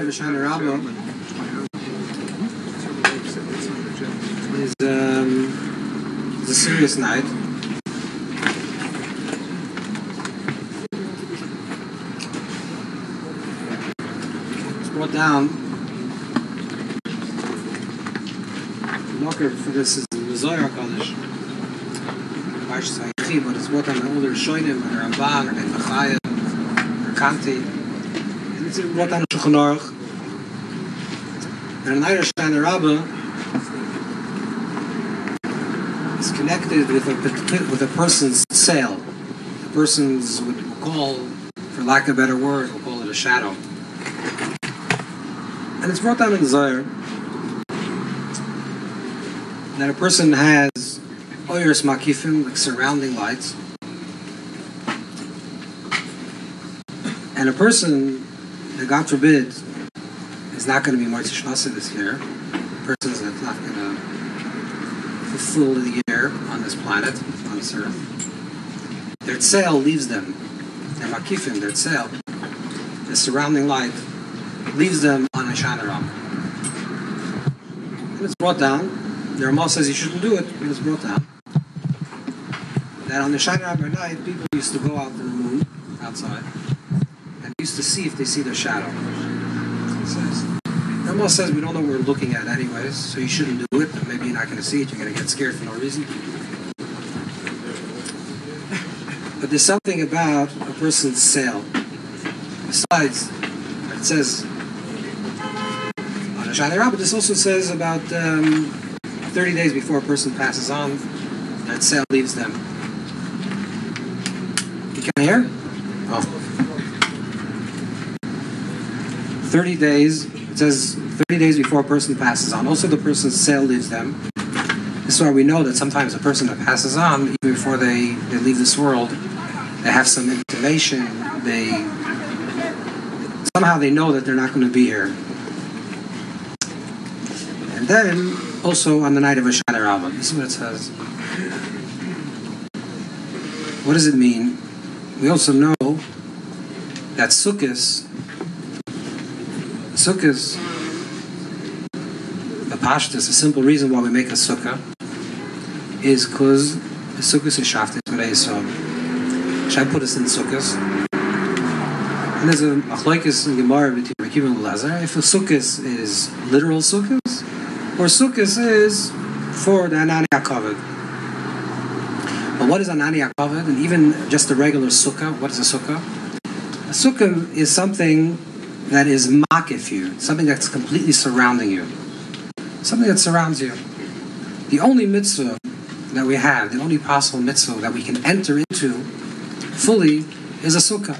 Hoshanah Rabbah is a serious night. It's brought down. The marker for this is the Zohar Kodesh. But it's brought down the older Rishonim, the Ramban, or Bechaya, or Kanti. And it's brought down the Shulchan Aruch. And the night of Hoshanah Rabbah is connected with a person's Tzeil. The person's, what we'll call, for lack of a better word, we'll call it a shadow. And it's brought down in the Zohar that a person has Oyers Makifim, like surrounding lights. And a person that, God forbid, is not going to be Monsey this year, a person that's not going to fulfill the year on this planet, on this earth, their Tzeil leaves them. Their Makifim, their Tzeil, the surrounding light, leaves them on Hoshanah Rabbah. And it's brought down. The Ramah says you shouldn't do it, but it's brought down. That on the Hoshanah Rabbah night, people used to go out in the moon, outside, and used to see if they see their shadow. It says. The Ramah says we don't know what we're looking at anyways, so you shouldn't do it, and maybe you're not going to see it, you're going to get scared for no reason. But there's something about a person's Tzeil. Besides, it says, on Hoshanah Rabbah, this also says about 30 days before a person passes on, that Tzeil leaves them. You can't hear? Oh. 30 days, it says 30 days before a person passes on. Also the person's Tzeil leaves them. This is why we know that sometimes a person that passes on, even before they leave this world, they have some intimation, somehow they know that they're not going to be here. And then, also on the night of Hoshanah Rabbah, this is what it says. What does it mean? We also know that Sukkah, the Pashtus, a simple reason why we make a Sukkah, is because the Sukkah is Shaftis B'nai Yisrael. Should I put us in Sukkah? And there's a Achloikis in Gemara between Rakiv and Lazar. If a Sukkah is literal Sukkah, or Sukkah is for the Anani HaKavod. But what is Anani HaKavod? And even just a regular Sukkah, what is a Sukkah? A Sukkah is something that is makif you, something that's completely surrounding you. Something that surrounds you. The only mitzvah that we have, the only possible mitzvah that we can enter into fully is a Sukkah.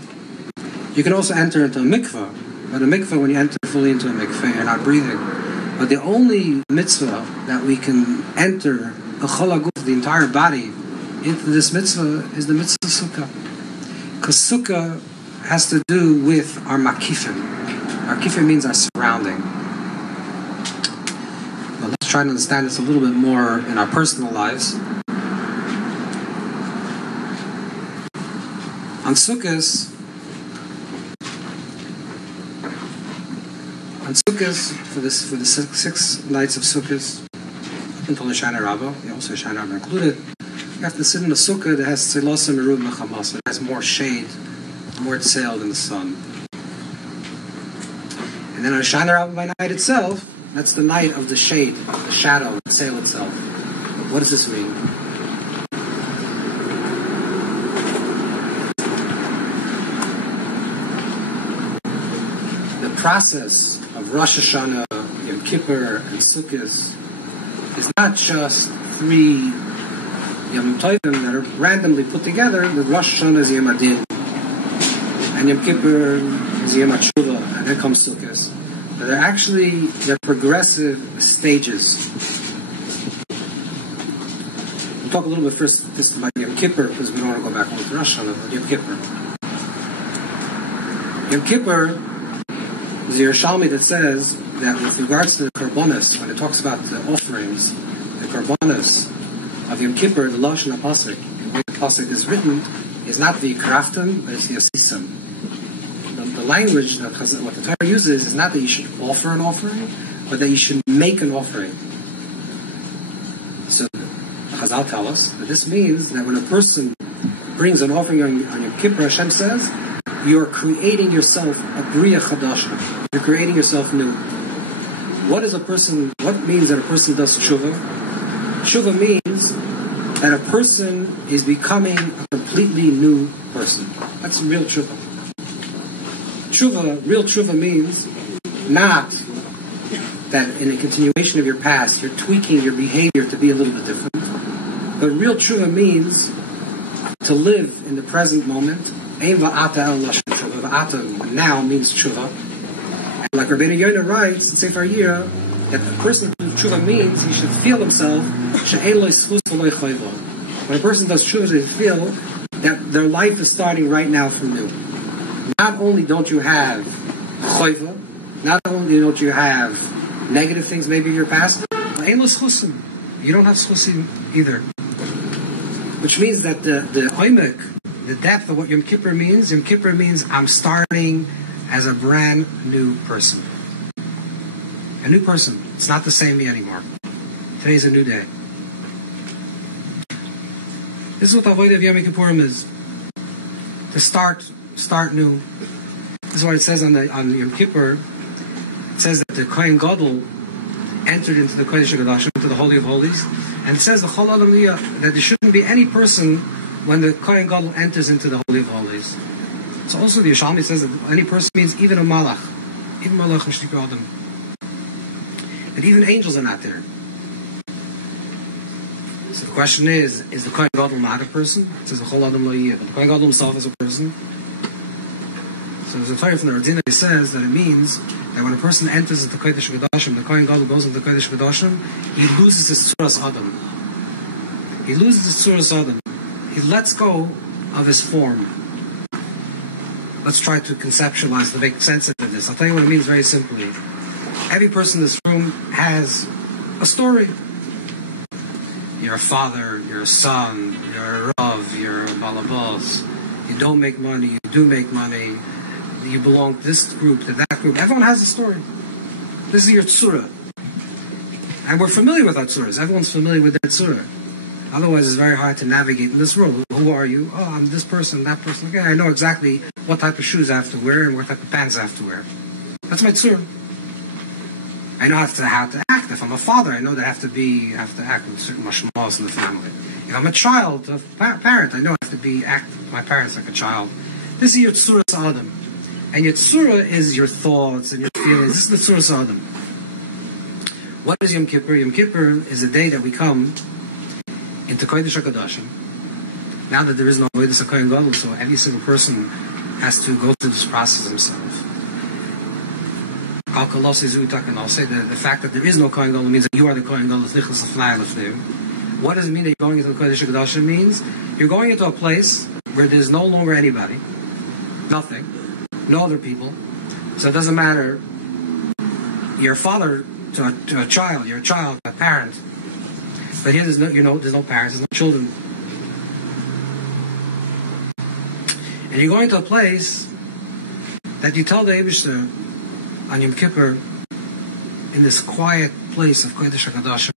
You can also enter into a mikveh, but a mikveh, when you enter fully into a mikveh, you're not breathing. But the only mitzvah that we can enter the entire body into this mitzvah is the mitzvah of Sukkah. Because Sukkah has to do with our makifim. Our makifim means our surrounding. Well, let's try to understand this a little bit more in our personal lives. On Sukkahs, for the 6 nights of Sukkot, up until Hoshanah Rabbah, also Hoshanah Rabbah included, you have to sit in a Sukkah that has Tzeilosim Merub Mechamas. It has more shade, more Tzeil than the sun. And then on Hoshanah Rabbah by night itself, that's the night of the shade, the shadow, the Tzeil itself. What does this mean? The process of Rosh Hashanah, Yom Kippur, and Sukkah is not just 3 Yom Tovim that are randomly put together. The Rosh Hashanah is Yom Adin, and Yom Kippur is Yom HaTshuvah, and then comes Sukkah. But they're progressive stages. We'll talk a little bit first about Yom Kippur, because we don't want to go back over to Rosh Hashanah, but Yom Kippur. Yom Kippur, there's a Yerushalmi that says that with regards to the Karbonos, when it talks about the offerings, the Karbonos of Yom Kippur, the Lashon HaPasuk, the way the Pasuk is written, is not the Kraftim, but it's the Osisam. The language that what the Torah uses is not that you should offer an offering, but that you should make an offering. So Chazal tell us that this means that when a person brings an offering on Yom Kippur, Hashem says, you're creating yourself a Bria Chadasha. You're creating yourself new. What means that a person does tshuva? Tshuva means that a person is becoming a completely new person. That's real tshuva. Real tshuva means not that in a continuation of your past, you're tweaking your behavior to be a little bit different. But real tshuva means to live in the present moment. Ein va'ata el lashon tshuva. Va'ata now means tshuva. And like Rabbeinu Yonah writes in Sefer Yira, that the person who tshuva means he should feel himself she'ein lo yischus v'lo yichayvo. When a person does tshuva, they feel that their life is starting right now from new. Not only don't you have chayva, not only don't you have negative things maybe in your past, ein lo schusim. You don't have schusim either. Which means that the oimek, the depth of what Yom Kippur means I'm starting as a brand new person. A new person. It's not the same me anymore. Today's a new day. This is what the avodah of Yom Kippurim is. To start new. This is what it says on Yom Kippur. It says that the Kohen Gadol entered into the Kodesh HaKodashim, into the Holy of Holies, and it says the Chol Olam Liyah, that there shouldn't be any person when the Kohen Gadol enters into the Holy of Holies. So also the Yerushalmi says that any person means even a malach, even malach mishtikar adam, and even angels are not there. So the question is the Kohen Gadol not a person? It says the Chol Adam Lo Yiyeh, but the Kohen Gadol himself is a person. So there's a Torah from the Radzina that says that it means that when a person enters into Kodesh HaKodashim, the Kohen Gadol goes into Kodesh HaKodashim, he loses his Tzuras Adam. He loses his Tzuras Adam. He lets go of his form. Let's try to conceptualize, to make sense of this. I'll tell you what it means very simply. Every person in this room has a story. You're a father, you're a son, you're a Rav, you're a balabas. You don't make money, you do make money. You belong to this group, to that group. Everyone has a story. This is your tzura. And we're familiar with our tzuras. Everyone's familiar with that tzura. Otherwise, it's very hard to navigate in this world. Who are you? Oh, I'm this person, that person. Okay, I know exactly what type of shoes I have to wear and what type of pants I have to wear. That's my tzura. I know how to act. If I'm a father, I know that I have to act with certain mashmalas in the family. If I'm a child, a parent, I know I have to act with my parents like a child. This is your tzura sa'adam. And your tzura is your thoughts and your feelings. This is the tzura sa'adam. What is Yom Kippur? Yom Kippur is the day that we come into Kodesh HaKodashim. Now that there is no Avodas HaKohen Gadol, so every single person has to go through this process himself. I'll say the fact that there is no Kohen Gadol means that you are the Kohen Gadol. What does it mean that you're going into the Kodesh HaKodashim? Means you're going into a place where there's no longer anybody, nothing, no other people. So it doesn't matter. You're a father to a child. You're a child, a parent. But here there's no parents, there's no children. And you're going to a place that you tell the Eibishter on Yom Kippur, in this quiet place of Kodesh HaKodashim,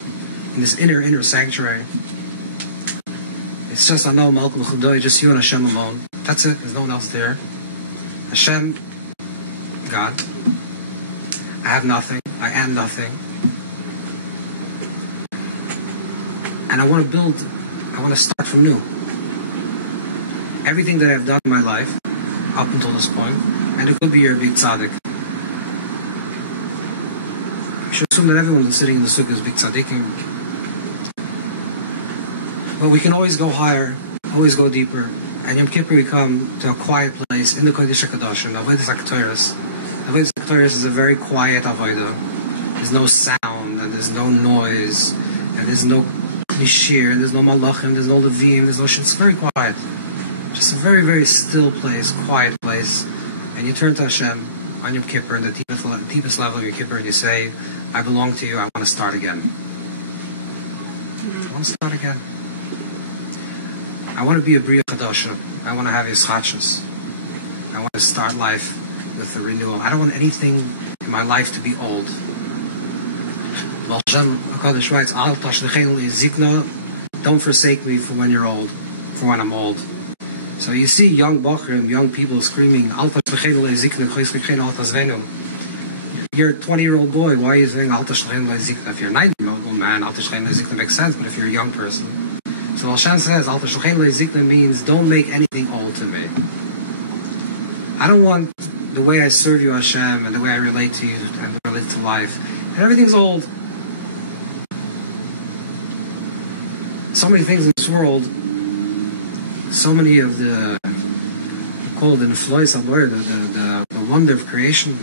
in this inner sanctuary. It's just Anal Malkum Chudoy, just you and Hashem alone. That's it. There's no one else there. Hashem, God. I have nothing. I am nothing. And I want to start from new. Everything that I've done in my life, up until this point, and it could be your big tzaddik. You should assume that everyone that's sitting in the sukkah is big tzaddikim. But we can always go higher, always go deeper. And Yom Kippur we come to a quiet place in the Kodesh HaKodashim, the Avodas HaKtoros. Avodas HaKtoros is a very quiet avodah. There's no sound, and there's no noise, and there's no nishir, and there's no malachim, there's no levim, there's no shit. It's very quiet. Just a very, very still place, quiet place. And you turn to Hashem on Yom Kippur, in the deepest level of Yom Kippur, and you say, I belong to you, I want to start again. I want to start again. I want to be a Bria Chadasha. I want to have Yischachus. I want to start life with the renewal. I don't want anything in my life to be old. Don't forsake me for when you're old, for when I'm old. So you see young bachrim, young people screaming, you're a 20-year-old boy, why are you saying if you're a 90-year-old man, makes sense, but if you're a young person. So Hashem says, means don't make anything old to me. I don't want the way I serve you, Hashem, and the way I relate to you, and relate to life, and everything's old. So many things in this world, so many of the called the wonder of creation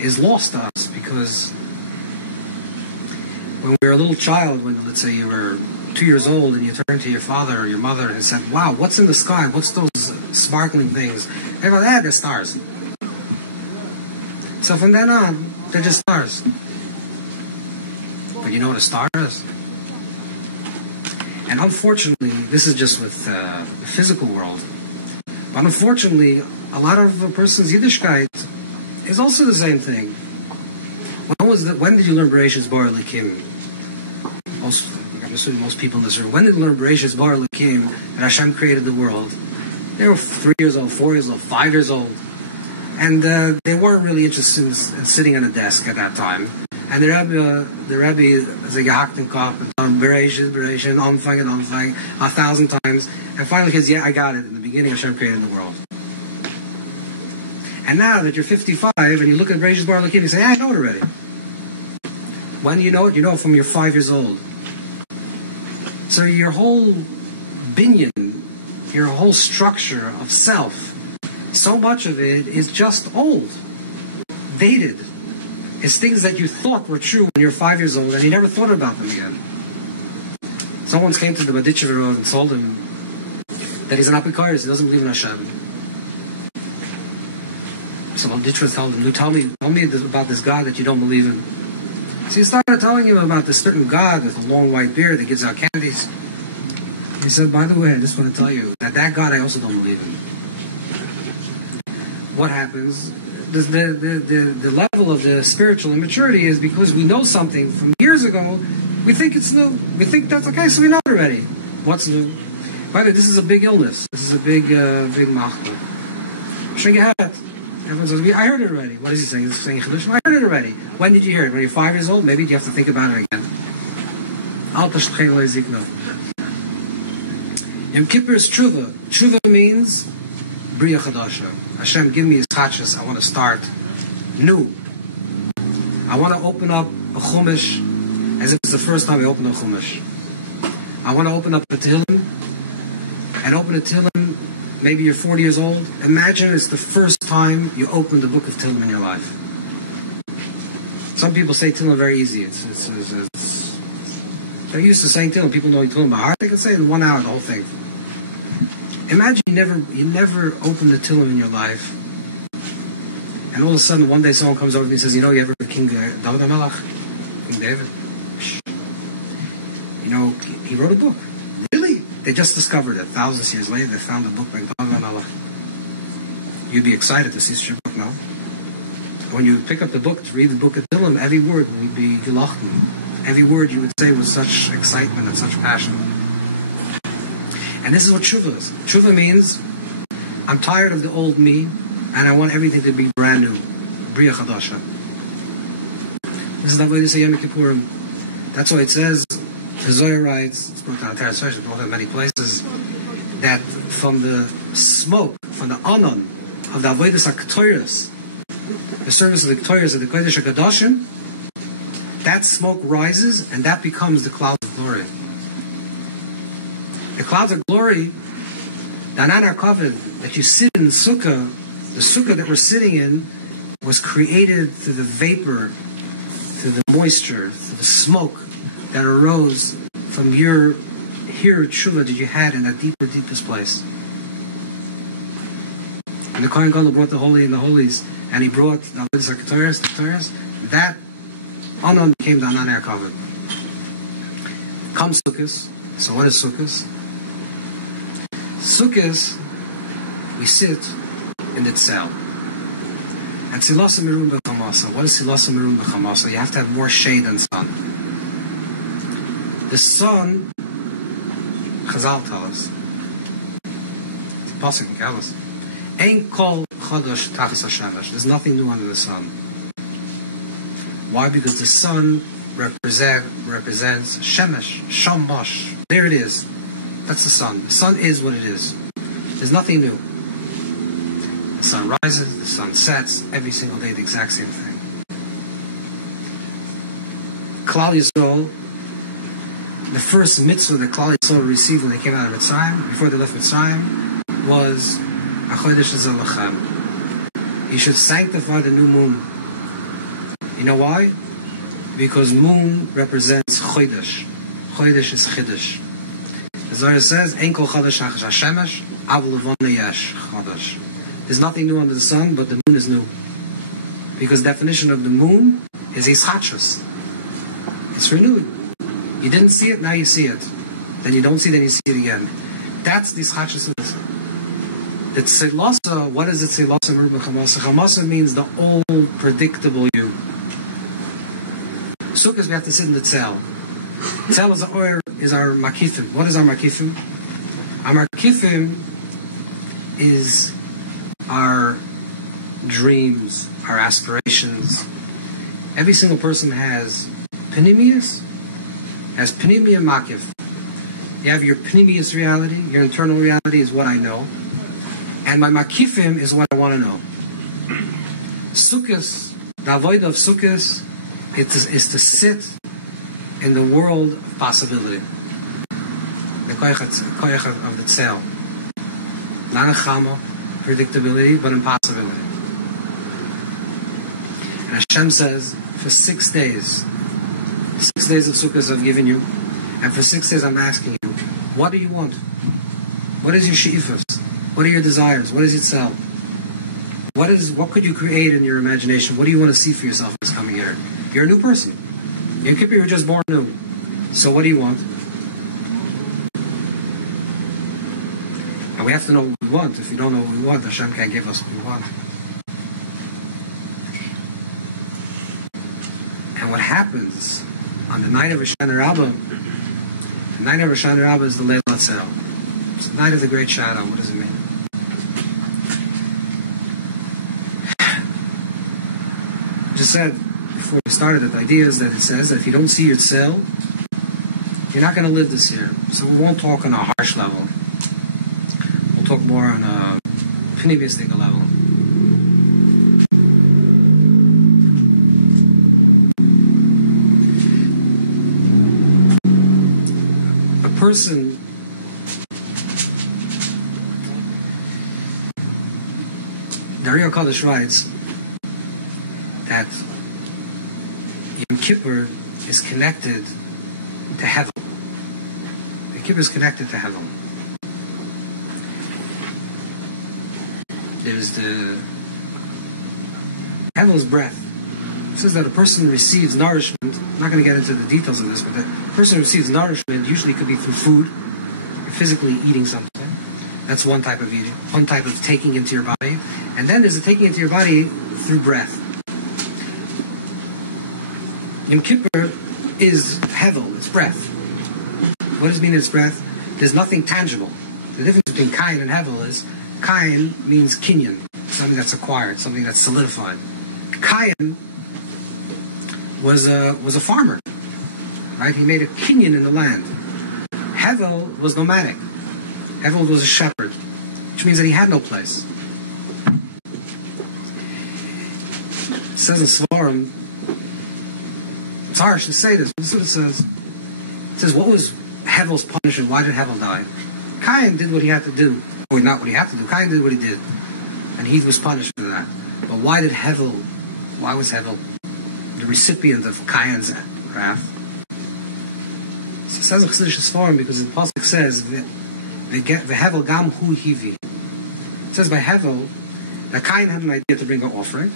is lost to us, because when we were a little child, when let's say you were 2 years old and you turned to your father or your mother and said, wow, what's in the sky? What's those sparkling things? Everybody, they're stars. So from then on, they're just stars. But you know what a star is? And unfortunately, this is just with the physical world. But unfortunately, a lot of a person's Yiddishkeit is also the same thing. When did you learn Bereshis Bara Elikim? I'm assuming most people in this room. When did you learn Bereshis Bara Elikim that Hashem created the world? They were 3 years old, 4 years old, 5 years old. And they weren't really interested in sitting at a desk at that time. And the Rebbe is a gehackten Kopf and told him Bereshis, Anfang and Anfang 1,000 times. And finally he says, yeah, I got it. In the beginning, Hashem created the world. And now that you're 55 and you look at Bereshis Bara Elikim, you say, yeah, I know it already. When do you know it? You know it from you're 5 years old. So your whole binyan, your whole structure of self, so much of it is just old, dated. It's things that you thought were true when you were 5 years old and you never thought about them again. Someone came to the Badichev and told him that he's an apikaris, he doesn't believe in Hashem. So Badichev told him, tell me about this God that you don't believe in. So he started telling him about this certain God with a long white beard that gives out candies. He said, by the way, I just want to tell you that God I also don't believe in. What happens? The level of the spiritual immaturity is because we know something from years ago, we think it's new. We think that's okay, so we know it already. What's new? By the way, this is a big illness. This is a big machla. Everyone says, I heard it already. What is he saying? He's saying Chiddush. I heard it already. When did you hear it? When you're 5 years old? Maybe you have to think about it again. Yom Kippur is Tshuva. Tshuva means Bria Chadasha. Hashem, give me his chachas. I want to start new. I want to open up a Chumash as if it's the first time I open a Chumash. I want to open up a Tehillim and open a Tehillim. Maybe you're 40 years old. Imagine it's the first time you open the book of Tehillim in your life. Some people say Tehillim very easy. They're used to saying Tehillim. People know Tehillim by heart. They can say it in 1 hour the whole thing. Imagine you never opened the Tehillim in your life, and all of a sudden one day someone comes over to me and says, you know, you ever heard King David HaMelech? King David? You know, he wrote a book. Really? They just discovered it. Thousands of years later, they found a book by David HaMelech. You'd be excited to see such a book, no? When you pick up the book to read the book of Tehillim, every word would be gelachten. Every word you would say with such excitement and such passion. And this is what Tshuva is. Tshuva means, I'm tired of the old me, and I want everything to be brand new. Bria Chadasha. This is the way they say Yom Kippur. That's why it says, the Zohar writes, it's brought down in Teretz, it's brought in many places, that from the smoke, from the anon of the Avodas HaKtoros, the service of the Ktoros of the Kodesh HaKadoshim, that smoke rises, and that becomes the clouds of glory. The clouds of glory, the Anan HaKavod, that you sit in Sukkah, the Sukkah that we're sitting in, was created through the vapor, through the moisture, through the smoke that arose from your tshuva that you had in that deepest place. And the Kohen Gadol brought the Holy and the Holies, and he brought the Avodas HaKtoros, that Anan became the Anan HaKavod. Comes Sukkahs. So what is Sukkahs? Sukkahs, we sit in the Tzeil. And Tzilasa Mirum B'Chamasa. What is Tzilasa Mirum B'Chamasa? You have to have more shade than sun. The sun, Chazal tell us, Pasuk in Kabbos, Ein kol chadash tachas hashemesh. There's nothing new under the sun. Why? Because the sun represents shemesh, shamash. There it is. That's the sun. The sun is what it is. There's nothing new. The sun rises, the sun sets, every single day the exact same thing. Klal Yisrael, the first mitzvah that Klal Yisrael received when they came out of Mitzrayim, before they left Mitzrayim, was Achodesh Zalachem. You should sanctify the new moon. You know why? Because moon represents Chodesh. Chodesh is Chidesh. The Zohar says, Ein kol Chodesh hashemesh, av levana yesh Chodesh. There's nothing new under the sun, but the moon is new. Because the definition of the moon is Ischachus. It's renewed. You didn't see it, now you see it. Then you don't see it, then you see it again. That's the Ischachus. The Tzilasa, what is the Tzilasa Merba Chamasa? Chamasa means the old, predictable you. Sukkahs, we have to sit in the Tzeil. Tzeil is our makifim. What is our makifim? Our makifim is our dreams, our aspirations. Every single person has panemius, has panemiya makif. You have your panemius reality, your internal reality is what I know. And my makifim is what I want to know. Sukkahs, the avoid of Sukkahs, is to sit in the world of possibility. The koyach of the Tzeil. Not a chama, predictability, but impossibility. And Hashem says, for 6 days, 6 days of Sukkahs I've given you, and for 6 days I'm asking you, what do you want? What is your she'ifas? What are your desires? What is itself? What could you create in your imagination? What do you want to see for yourself this coming year? You're a new person. Yom Kippur, you're just born new. So what do you want? And we have to know what we want. If you don't know what we want, Hashem can't give us what we want. And what happens on the night of Hoshanah Rabbah, the night of Hoshanah Rabbah is the Leil Tzeil. It's the night of the great shadow. What does it mean? I just said before we started that the idea is that it says that if you don't see your Tzeil, you're not going to live this year. So we won't talk on a harsh level. We'll talk more on a pneumistic level. A person the Ari HaKadosh writes that Yom Kippur is connected to heaven. Yom Kippur is connected to heaven. There's the heaven's breath. It says that a person receives nourishment. I'm not going to get into the details of this, but the person receives nourishment usually could be through food. You're physically eating something. That's one type of eating, one type of taking into your body. And then there's a taking into your body through breath. Yom Kippur is hevel, it's breath. What does it mean it's breath? There's nothing tangible. The difference between kain and hevel is kain means kinyan, something that's acquired, something that's solidified. Kain was a farmer, right? He made a kinyan in the land. Hevel was nomadic. Hevel was a shepherd, which means that he had no place. It says in Svarim, it's harsh to say this, but this is what it says. It says, what was Hevel's punishment? Why did Hevel die? Cain did what he had to do. Or not what he had to do. Cain did what he did. And he was punished for that. But why was Hevel the recipient of Cain's wrath? So it says in Chassidish Svarim because the Pasuk says, Hevel gam hu hivi. It says by Hevel that Cain had an idea to bring an offering.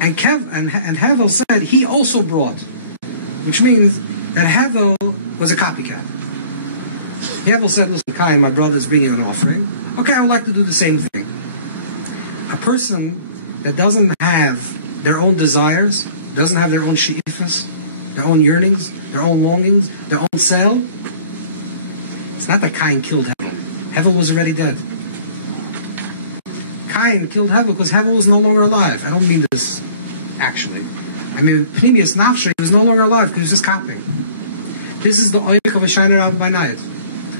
And Hevel said he also brought, which means that Hevel was a copycat. Hevel said, listen, Cain, my brother is bringing an offering. Okay, I would like to do the same thing. A person that doesn't have their own desires, doesn't have their own she'ifas, their own yearnings, their own longings, their own Tzeil, it's not that Cain killed Hevel. Hevel was already dead. Cain killed Hevel because Hevel was no longer alive. I don't mean this actually. I mean, Pnimius Nafshe, he was no longer alive because he was just copying. This is the oik of Hoshanah Rabbah by night.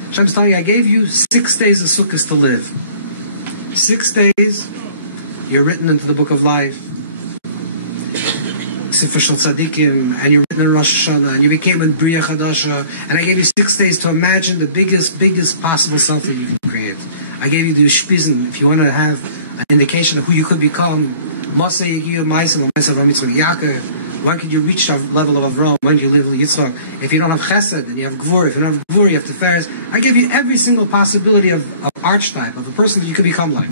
Hashem's telling you, I gave you 6 days of Sukkahs to live. 6 days, you're written into the book of life. Sifra Shel Tzadikim, and you're written in Rosh Hashanah, and you became in Bria Chadasha, and I gave you 6 days to imagine the biggest possible self that you can create. I gave you the Ushpizin, if you want to have an indication of who you could become. Monsey, when could you reach the level of Avram? When do you live with Yitzchak? If you don't have Chesed, then you have Gvur. If you don't have Gvur, you have Tiferes. I gave you every single possibility of archetype, of a person that you could become like.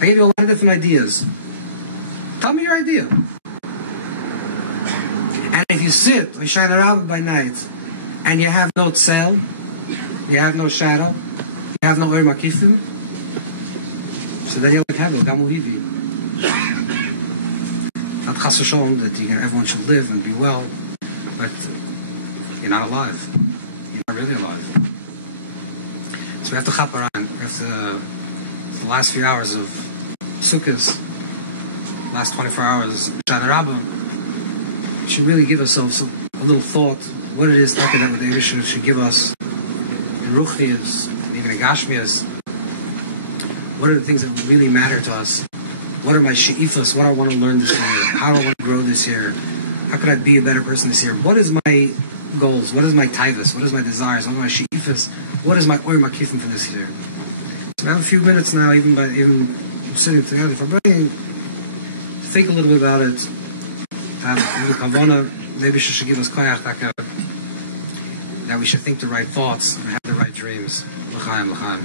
I gave you a lot of different ideas. Tell me your idea. And if you sit, Hoshanah Rabbah by night, and you have no Tzeil, you have no shadow, you have no Ur Makifim, so then you're like Hevel, Gamuhivi. Not chas v'sholom that everyone should live and be well, but you're not alive. You're not really alive. So we have to chaparan. We have to, the last few hours of Sukkot, last 24 hours of Hoshanah Rabbah, we should really give ourselves a little thought what it is that the Eibusher should give us in Ruchnias, even in Gashmias. What are the things that really matter to us? What are my she'ifas? What do I want to learn this year? How do I want to grow this year? How could I be a better person this year? What is my goals? What is my taivas? What is my desires? What are my she'ifas? What is my oir makifim for this year? So I have a few minutes now, even sitting together, Fabreingin, to think a little bit about it. To have a little kavana, maybe she should give us koyach that we should think the right thoughts and have the right dreams. L'chaim, l'chaim.